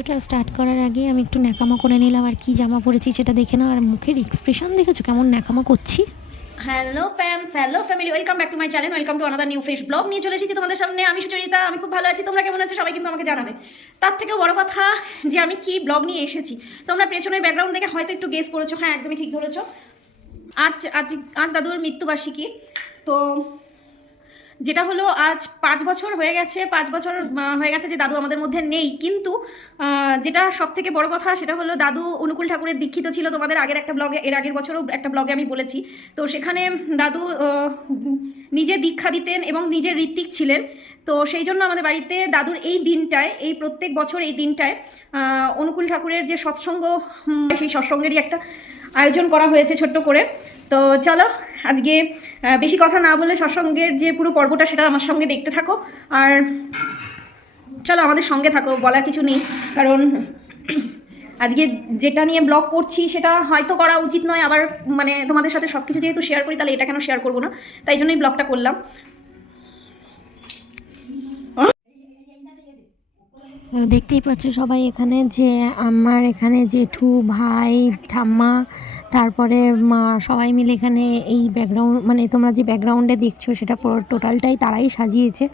ভিডিওটা স্টার্ট করার আগে আমি একটু ন্যাকামো করে নিলাম, আর কি জামা পরেছি সেটা দেখে নাও। আর মুখের এক্সপ্রেশন দেখেছো কেমন ন্যাকামো করছি। Hello fams, hello family, welcome back to my channel, welcome to another new fresh blog নিয়ে চলে এসেছি তোমাদের সামনে। আমি সুচরিতা, আমি খুব ভালো আছি। তোমরা কেমন আছো সবাই কিন্তু আমাকে জানাবে। তার থেকেও বড় কথা যে আমি কি ব্লগ নিয়ে এসেছি, তোমরা পেছনের ব্যাকগ্রাউন্ড দেখে হয়তো একটু গেস করেছো। হ্যাঁ, একদমই ঠিক ধরেছো। আজ আজ আজ দাদুর মৃত্যুবার্ষিকী। তো যেটা হলো আজ 5 বছর হয়ে গেছে, 5 বছর হয়ে গেছে যে দাদু আমাদের মধ্যে নেই। কিন্তু যেটা সব থেকে বড় কথা সেটা হলো দাদু অনুকূল ঠাকুরের দীক্ষিত ছিল। তোমাদের আগের একটা ব্লগে, এর আগের বছরও একটা ব্লগে আমি বলেছি। তো সেখানে দাদু নিজে দীক্ষা দিতেন এবং নিজে ঋত্বিক ছিলেন। তো সেই জন্য আমাদের বাড়িতে দাদুর এই দিনটায়, এই প্রত্যেক বছর এই দিনটায় অনুকূল ঠাকুরের যে সৎসঙ্গ, সেই সৎসঙ্গেরই একটা আয়োজন করা হয়েছে ছোট্ট করে। তো চলো আজকে বেশি কথা না বলে সৎসঙ্গের যে পুরো পর্বটা সেটা আমার সঙ্গে দেখতে থাকো। আর চলো আমাদের সঙ্গে থাকো, বলার কিছু নেই। কারণ আজকে যেটা নিয়ে ব্লগ করছি সেটা হয়তো করা উচিত নয়, আবার মানে তোমাদের সাথে সব কিছু যেহেতু শেয়ার করি তাহলে এটা কেন শেয়ার করবো না, তাই জন্যই ব্লগটা করলাম। দেখতেই পাচ্ছ সবাই এখানে, যে আমার এখানে জেঠু, ভাই, ঠাম্মা, তারপরে মা, সবাই মিলে এখানে এই ব্যাকগ্রাউন্ড, মানে তোমরা যে ব্যাকগ্রাউন্ডে দেখছো সেটা পুরো টোটালটাই তারাই সাজিয়েছে।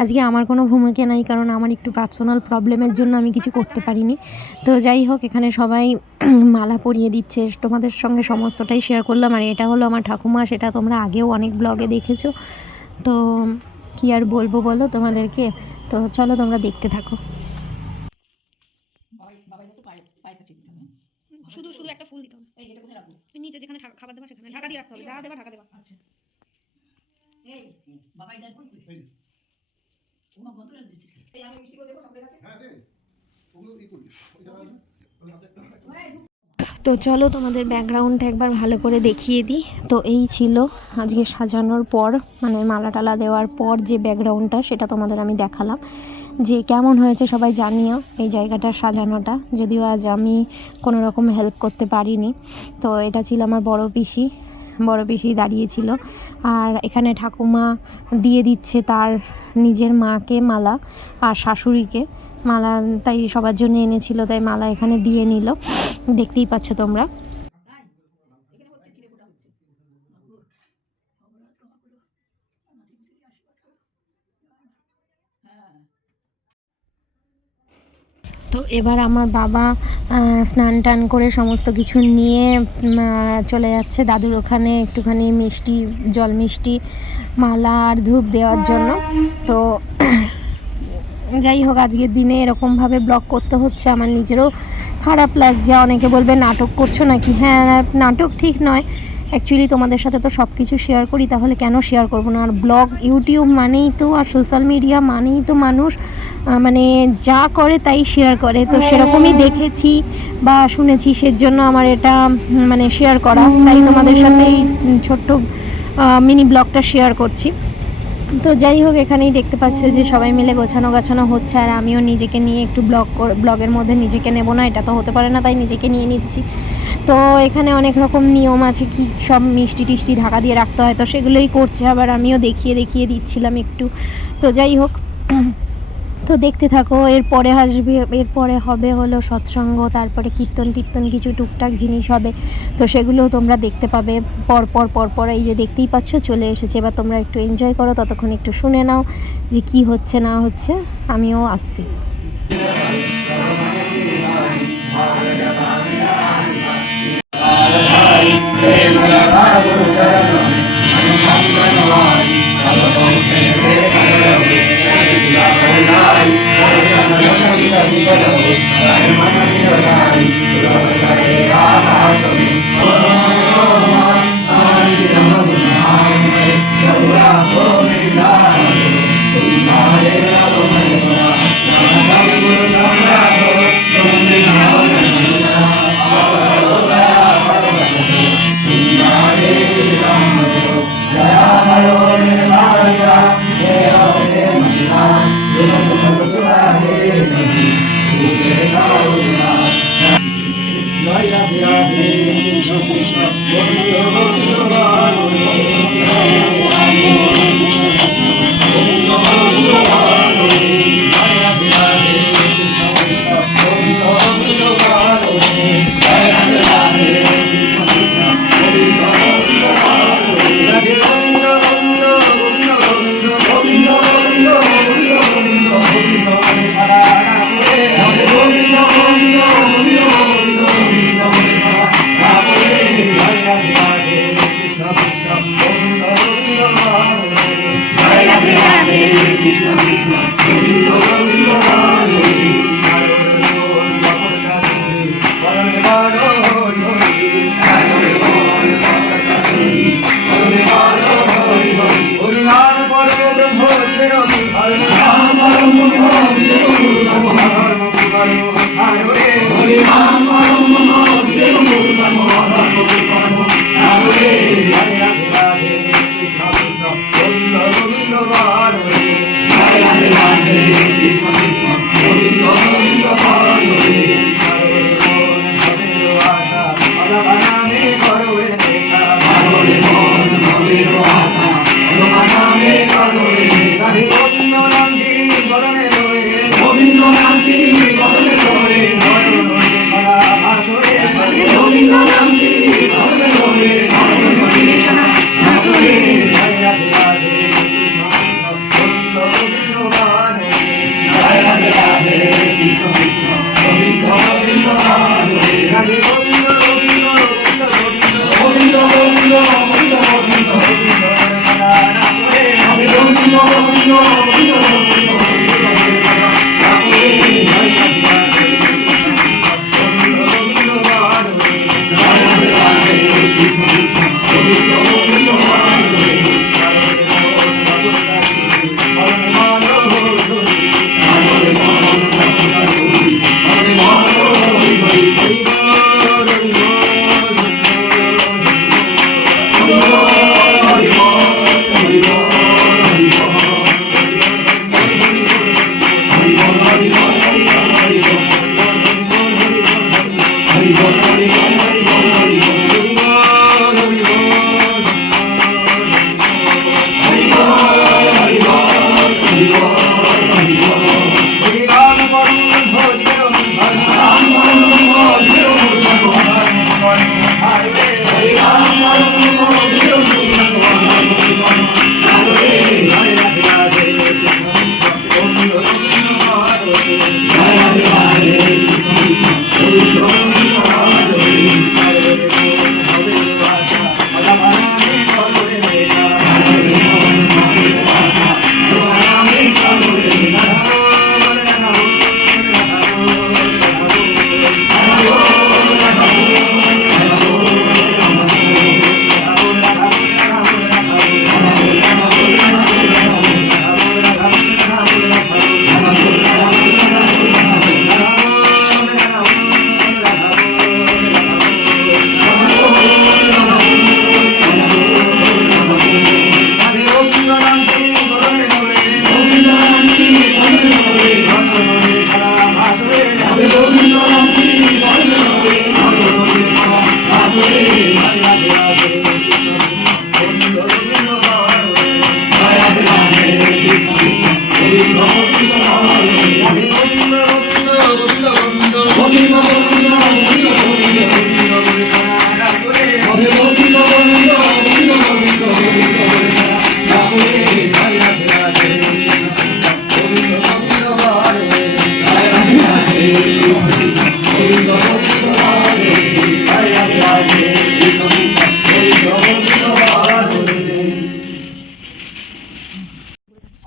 আজকে আমার কোনো ভূমিকা নাই, কারণ আমার একটু পার্সোনাল প্রবলেমের জন্য আমি কিছু করতে পারিনি। তো যাই হোক, এখানে সবাই মালা পরিয়ে দিচ্ছে, তোমাদের সঙ্গে সমস্তটাই শেয়ার করলাম। আর এটা হলো আমার ঠাকুমা, সেটা তোমরা আগেও অনেক ব্লগে দেখেছো। তো কি আর বলবো বলো তোমাদেরকে। তো চলো তোমরা দেখতে থাকো। শুধু শুধু একটা ফুল দিতে হবে। এই যেটা কোথায় রাখবো? নিচে যেখানে খাবার দেবা সেখানে ঢাকা দিয়ে রাখতে হবে। যা দেবা ঢাকা দেবা। আচ্ছা। এই বাবাই দেন কোন ফুল? ওমা বন্ধ করে দিচ্ছি। এই আমি মিষ্টি করে দেব সবার কাছে। হ্যাঁ দে। ওগুলো ই করি। তো চলো তোমাদের ব্যাকগ্রাউন্ডটা একবার ভালো করে দেখিয়ে দিই। তো এই ছিল আজকে সাজানোর পর, মানে মালা টালা দেওয়ার পর যে ব্যাকগ্রাউন্ডটা, সেটা তোমাদের আমি দেখালাম যে কেমন হয়েছে। সবাই জানিও এই জায়গাটার সাজানোটা, যদিও আজ আমি কোনো রকম হেল্প করতে পারিনি। তো এটা ছিল আমার বড় পিসি দাঁড়িয়েছিল। আর এখানে ঠাকুমা দিয়ে দিচ্ছে তার নিজের মাকে মালা, আর শাশুড়িকে মালা, তাই সবার জন্য এনেছিল, তাই মালা এখানে দিয়ে নিল। দেখতেই পাচ্ছ তোমরা। তো এবার আমার বাবা স্নান টান করে সমস্ত কিছু নিয়ে চলে যাচ্ছে দাদুর ওখানে একটুখানি মিষ্টি, জল মিষ্টি, মালা আর ধূপ দেওয়ার জন্য। তো যাই হোক, আজকের দিনে এরকমভাবে ব্লগ করতে হচ্ছে, আমার নিজেরও খারাপ লাগছে। অনেকে বলবে নাটক করছো নাকি। হ্যাঁ, নাটক ঠিক নয়, অ্যাকচুয়ালি তোমাদের সাথে তো সব কিছু শেয়ার করি, তাহলে কেন শেয়ার করবো না। আর ব্লগ, ইউটিউব মানেই তো, আর সোশ্যাল মিডিয়া মানেই তো মানুষ মানে যা করে তাই শেয়ার করে। তো সেরকমই দেখেছি বা শুনেছি, সেজন্য আমার এটা মানে শেয়ার করা, তাই তোমাদের সাথে এই ছোট্ট মিনি ব্লগটা শেয়ার করছি। তো যাই হোক, এখানেই দেখতে পাচ্ছ যে সবাই মিলে গোছানো হচ্ছে, আর আমিও নিজেকে নিয়ে একটু ব্লগের মধ্যে নিজেকে নেব না, এটা তো হতে পারে না, তাই নিজেকে নিয়ে নিচ্ছি। তো এখানে অনেক রকম নিয়ম আছে, কি সব মিষ্টি টিষ্টি ঢাকা দিয়ে রাখতে হয়, তো সেগুলোই করছে, আবার আমিও দেখিয়ে দিচ্ছিলাম একটু। তো যাই হোক, তো দেখতে থাকো। এরপরে হবে হলো সৎসঙ্গ, তারপরে কীর্তন কিছু টুকটাক জিনিস হবে। তো সেগুলোও তোমরা দেখতে পাবে পর। এই যে দেখতেই পাচ্ছ চলে এসেছে। এবার তোমরা একটু এনজয় করো, ততক্ষণ একটু শুনে নাও যে কি হচ্ছে না হচ্ছে। আমিও আসছি।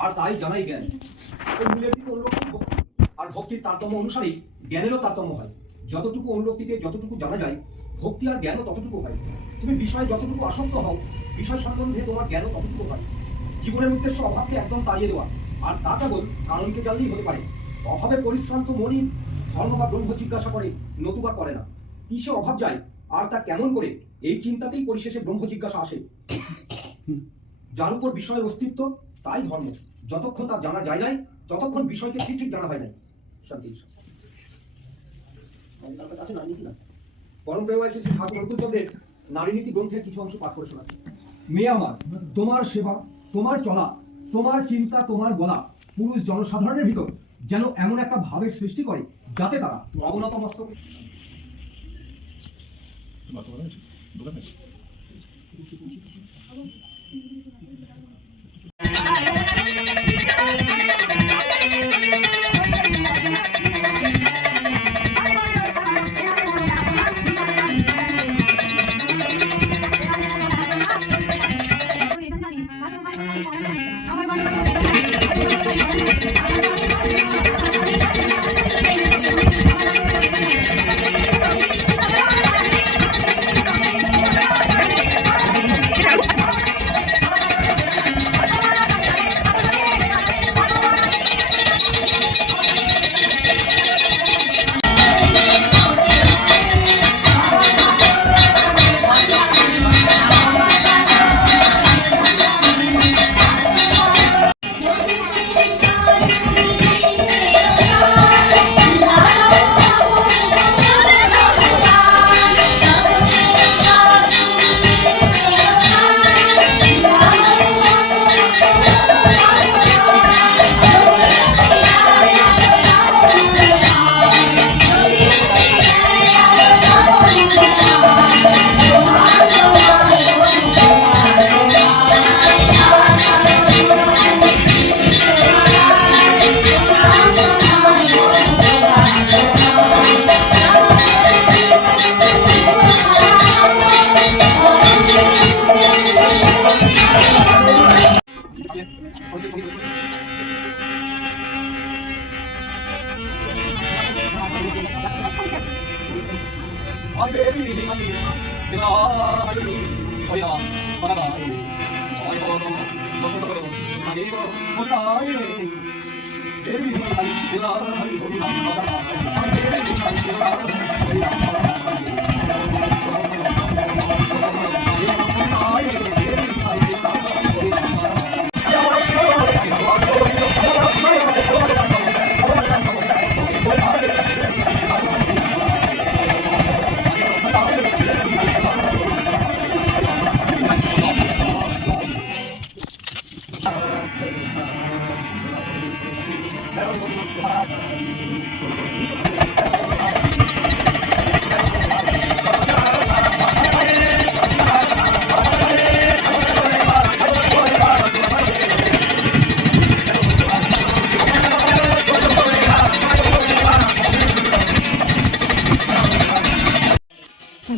আর তাই জানাই জ্ঞান ওই মূলের দিকে অনুরক্তি ভক্তি আর ভক্তির তারতম্য অনুসারেই জ্ঞানেরও তারতম্য হয়। যতটুকু অনুরক্তিতে যতটুকু জানা যায় ভক্তি আর জ্ঞানও ততটুকু হয়। তুমি বিষয়ে যতটুকু আসক্ত হও বিষয় সম্বন্ধে তোমার জ্ঞানও ততটুকু হয়। জীবনের উদ্দেশ্য অভাবকে একদম তাড়িয়ে দেওয়া, আর তা কেবল কারণকে জানলেই হতে পারে। অভাবে পরিশ্রান্ত মনই ধর্ম বা ব্রহ্ম জিজ্ঞাসা করে, নতুবা করে না। কিসে অভাব যায় আর তা কেমন করে, এই চিন্তাতেই পরিশেষে ব্রহ্ম জিজ্ঞাসা আসে। যার উপর বিষয়ের অস্তিত্ব তাই ধর্ম। যতক্ষণ তা জানা যায় নাই ততক্ষণ বিষয়কে ঠিক ঠিক জানা হয় নাই। শান্তি পরম প্রেমায় শ্রী ঠাকুর অর্জুনচন্দ্রের নারী নীতি গ্রন্থের কিছু অংশ পাঠ করে শোনাচ্ছি। মেয়ে আমার, তোমার সেবা, তোমার চলা, তোমার চিন্তা, তোমার বলা পুরুষ জনসাধারণের ভিতর যেন এমন একটা ভাবের সৃষ্টি করে যাতে তারা অবনত মস্তক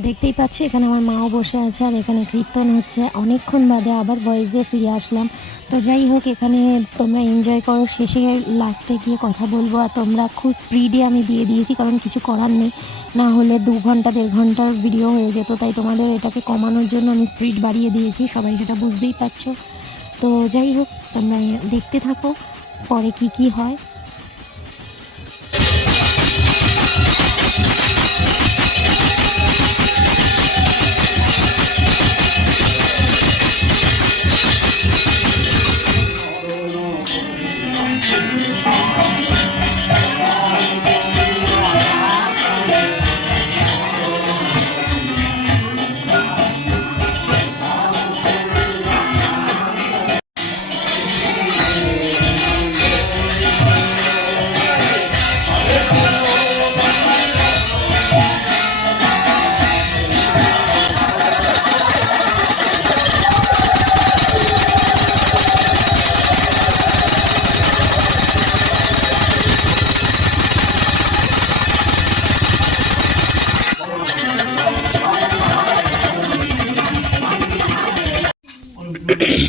দেখতেই পাচ্ছ এখানে আমার মাও বসে আছে আর এখানে কীর্তন হচ্ছে। অনেকক্ষণ বাদে আবার ভয়েসে ফিরে আসলাম। তো যাই হোক, এখানে তোমরা এনজয় করো, শেষে লাস্টে গিয়ে কথা বলবো। আর তোমরা খুব স্পিডে আমি দিয়ে দিয়েছি, কারণ কিছু করার নেই, না হলে 2 ঘন্টা 1.5 ঘন্টার ভিডিও হয়ে যেত। তাই তোমাদের এটাকে কমানোর জন্য আমি স্পিড বাড়িয়ে দিয়েছি, সবাই সেটা বুঝতেই পারছো। তো যাই হোক, তোমরা দেখতে থাকো পরে কি হয়।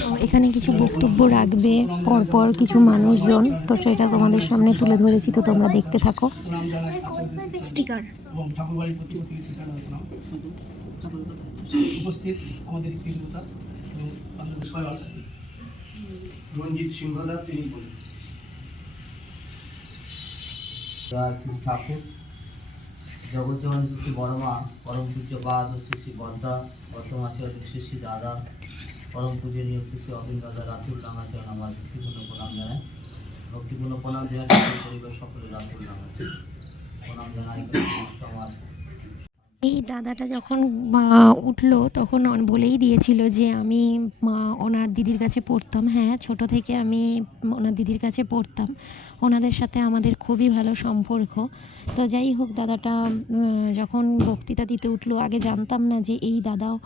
তো এখানে কিছু বক্তব্য রাখবে পরপর কিছু মানুষজন, তো সেটা তোমাদের সামনে তুলে ধরেছি, তো তোমরা দেখতে থাকো। স্টিকার এবং ঠাকুরবাড়ির প্রতিপত্তি উপস্থিত আমাদের কৃতজ্ঞতা এবং আমাদের সহায়তা রঞ্জিত সিংহদা তিনি বলেন। শ্রী ঠাকুর জগজ্জীবন শ্রী বড়মা পরম পূজ্যপাদ শ্রী শ্রী বদ্দা বর্তমাচার্য শ্রী শ্রী দাদা পরম পূজনীয় শ্রী শ্রী অবিন দাদা রাতুল রাঙাচরণ আমার ভক্তিপূর্ণ প্রণাম জানাই। ভক্তিপূর্ণ প্রণাম জানাই পরিবার সকলের রাতুল রাঙাচরণ প্রণাম জানাই। আমার এই দাদাটা যখন উঠলো তখন বলেই দিয়েছিল যে আমি ওনার দিদির কাছে পড়তাম। হ্যাঁ, ছোট থেকে আমি ওনার দিদির কাছে পড়তাম, ওনাদের সাথে আমাদের খুবই ভালো সম্পর্ক। তো যাই হোক, দাদাটা যখন বক্তৃতা দিতে উঠলো, আগে জানতাম না যে এই দাদাও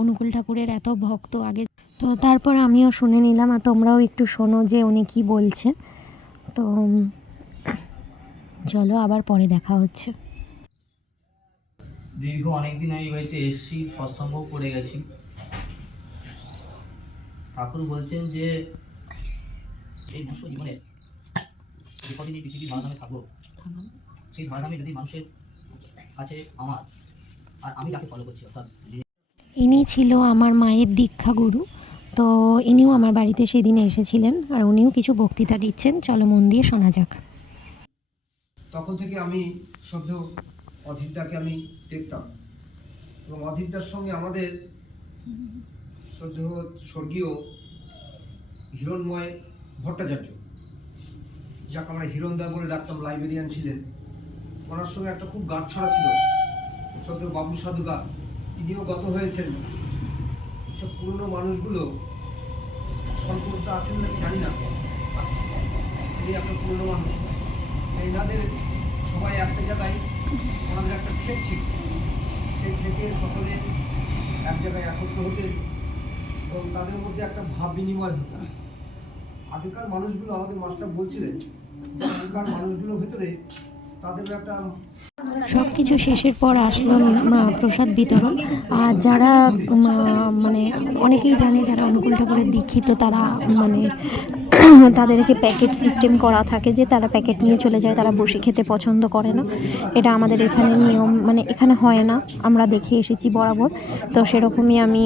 অনুকূল ঠাকুরের এত ভক্ত আগে। তো তারপর আমিও শুনে নিলাম, আর তোমরাও একটু শোনো যে উনি কী বলছে। তো চলো, আবার পরে দেখা হচ্ছে। দীর্ঘ অনেকদিন আমি এই বাড়িতে এসেছি, সৎসঙ্গ করে গেছি। ঠাকুর বলছেন যে এই মনুষ্য জীবনে যে কদিন এই পৃথিবীর ধরাধামে থাকবো, সেই ধরাধামে যদি মানুষের কাছে আমার আর আমি যাকে ফলো করছি, অর্থাৎ ইনি ছিল আমার মায়ের দীক্ষা গুরু। তো ইনিও আমার বাড়িতে সেদিন এসেছিলেন, আর উনিও কিছু বক্তৃতা দিচ্ছেন। চলো মন দিয়ে শোনা যাক। তখন থেকে আমি শ্রদ্ধেয় অধীরদাকে আমি দেখতাম, এবং অধীরদার সঙ্গে আমাদের শ্রদ্ধেয় স্বর্গীয় হিরণময় ভট্টাচার্য, যাকে আমরা হিরণদা বলে ডাকতাম, লাইব্রেরিয়ান ছিলেন, ওনার সঙ্গে একটা খুব গাঁটছড়া ছিল। শ্রদ্ধেয় বাবলু সাধুকা, তিনিও গত হয়েছেন। সব পুরনো মানুষগুলো সন্তোষদা আছেন নাকি জানি না, আছেন, তিনি একটা পুরনো মানুষ। এনাদের সবাই একটা জায়গায়, ওনাদের একটা ক্ষেত ছিল, সেই ক্ষেতে সকলে এক জায়গায় একত্র হতেন এবং তাদের মধ্যে একটা ভাব বিনিময় হতো। আগেকার মানুষগুলো, আমাদের মাস্টার বলছিলেন, যে আগেকার মানুষগুলোর ভিতরে তাদেরও একটা সব কিছু শেষের পর আসলো প্রসাদ বিতরণ। আর যারা মানে অনেকেই জানে, যারা অনুকূল ঠাকুরের দীক্ষিত, তারা মানে তাদেরকে প্যাকেট সিস্টেম করা থাকে, যে তারা প্যাকেট নিয়ে চলে যায়, তারা বসে খেতে পছন্দ করে না। এটা আমাদের এখানে নিয়ম, মানে এখানে হয় না, আমরা দেখে এসেছি বরাবর। তো সেরকমই আমি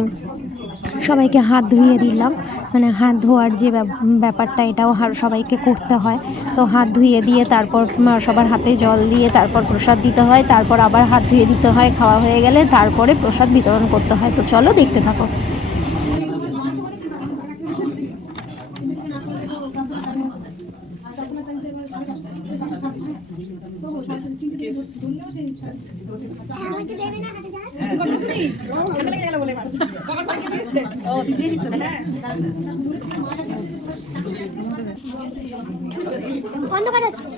সবাইকে হাত ধুইয়ে দিলাম, মানে হাত ধোয়ার যে ব্যাপারটা, এটাও সবাইকে করতে হয়। তো হাত ধুইয়ে দিয়ে তারপর সবার হাতে জল দিয়ে তারপর প্রসাদ দিতে হয়, তারপর আবার হাত ধুয়ে দিতে হয়। খাওয়া হয়ে গেলে তারপরে প্রসাদ বিতরণ করতে হয়। তো চলো দেখতে থাকো। অন্ধকার হচ্ছে,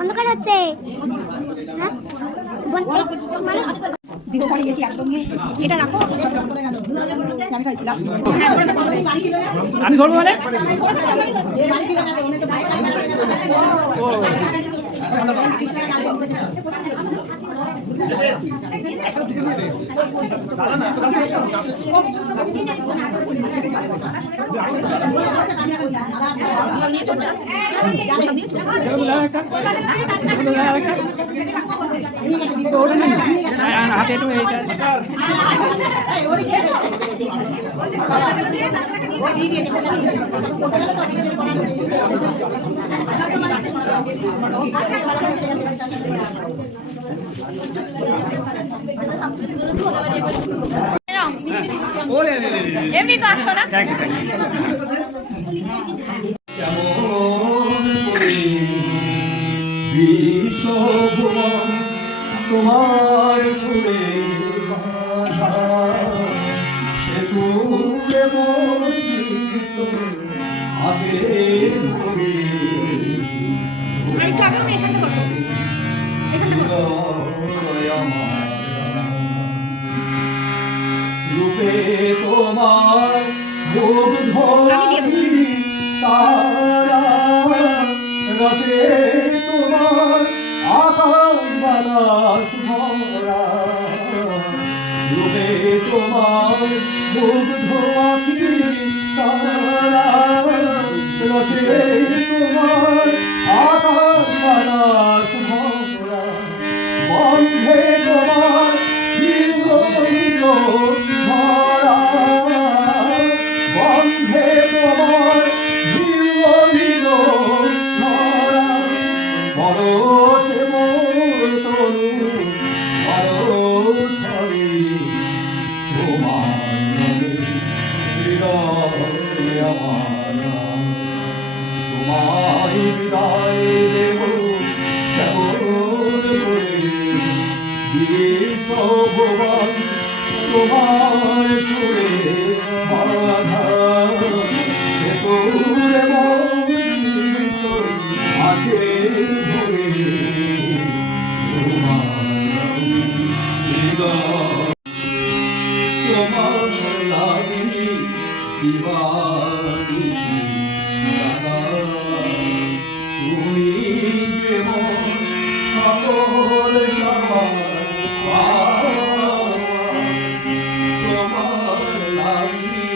অন্ধকার হচ্ছে। দিব পরে গেছি একদমই এটা রাখো আমি ধরবো মানে হাতে একটু এইটা এমনি তো আসো না থ্যাংক ইউ কেমন করে বিশ্বভুবন তোমার সুরে বাঁধা, সে সুরে বঞ্চিত আগের ভরে একটু আগেও না এখানটা বসো এখানটা বসো হৃদয় আমার রূপে তোমার মুগ্ধ আখি তারা, রসে তোমার আকাশ বাতাস ভরা, রূপে তোমার মুগ্ধ আখি তারা, রসে তোমার আকাশ বাতাস ভরা, বন্ধে তোমার হিরোহিত ধরা, বন্ধে তোমার হিরোহিত ধরা, পরশে মোর তনু ধরে তোমার নামে হৃদয় আমার, তোমায় বিদায় দেব কেমন করে বিশ্বভুবন তোমার সুরে বাঁধা, সে সুরে বঞ্চিত আছে ভরে তোমার হৃদয়, তোমার লাগি দিবানিশি দাদা, তুমি যে মন সকল আমার পাওয়া, তোমার লাগি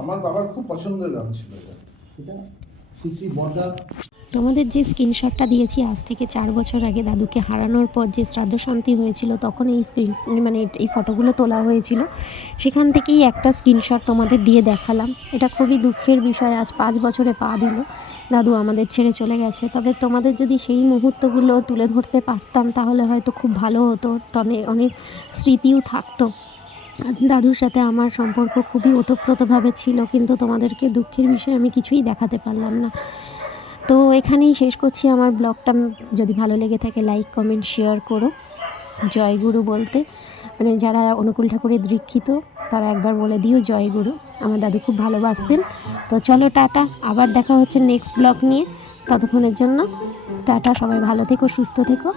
আমার বাবার খুব পছন্দের গান ছিল এটা। এটা শ্রী শ্রী বর্দা তোমাদের যে স্ক্রিনশটটা দিয়েছি আজ থেকে 4 বছর আগে দাদুকে হারানোর পর যে শ্রাদ্ধ শান্তি হয়েছিল, তখন এই এই ফটোগুলো তোলা হয়েছিল। সেখান থেকেই একটা স্ক্রিনশট তোমাদের দিয়ে দেখালাম। এটা খুবই দুঃখের বিষয়, আজ 5 বছরে পা দিল, দাদু আমাদের ছেড়ে চলে গেছে। তবে তোমাদের যদি সেই মুহূর্তগুলো তুলে ধরতে পারতাম তাহলে হয়তো খুব ভালো হতো, অনেক স্মৃতিও থাকতো। দাদুর সাথে আমার সম্পর্ক খুবই ওতপ্রোতভাবে ছিল, কিন্তু তোমাদেরকে দুঃখের বিষয় আমি কিছুই দেখাতে পারলাম না। তো এখানেই শেষ করছি আমার ব্লগটা। যদি ভালো লেগে থাকে লাইক কমেন্ট শেয়ার করো। জয়গুরু বলতে যারা অনুকূল ঠাকুরের দীক্ষিত তারা একবার বলে দিও জয়গুরু। আমার দাদু খুব ভালোবাসতেন। তো চলো টাটা, আবার দেখা হচ্ছে নেক্সট ব্লগ নিয়ে। ততক্ষণের জন্য টাটা, সবাই ভালো থেকো, সুস্থ থেকো।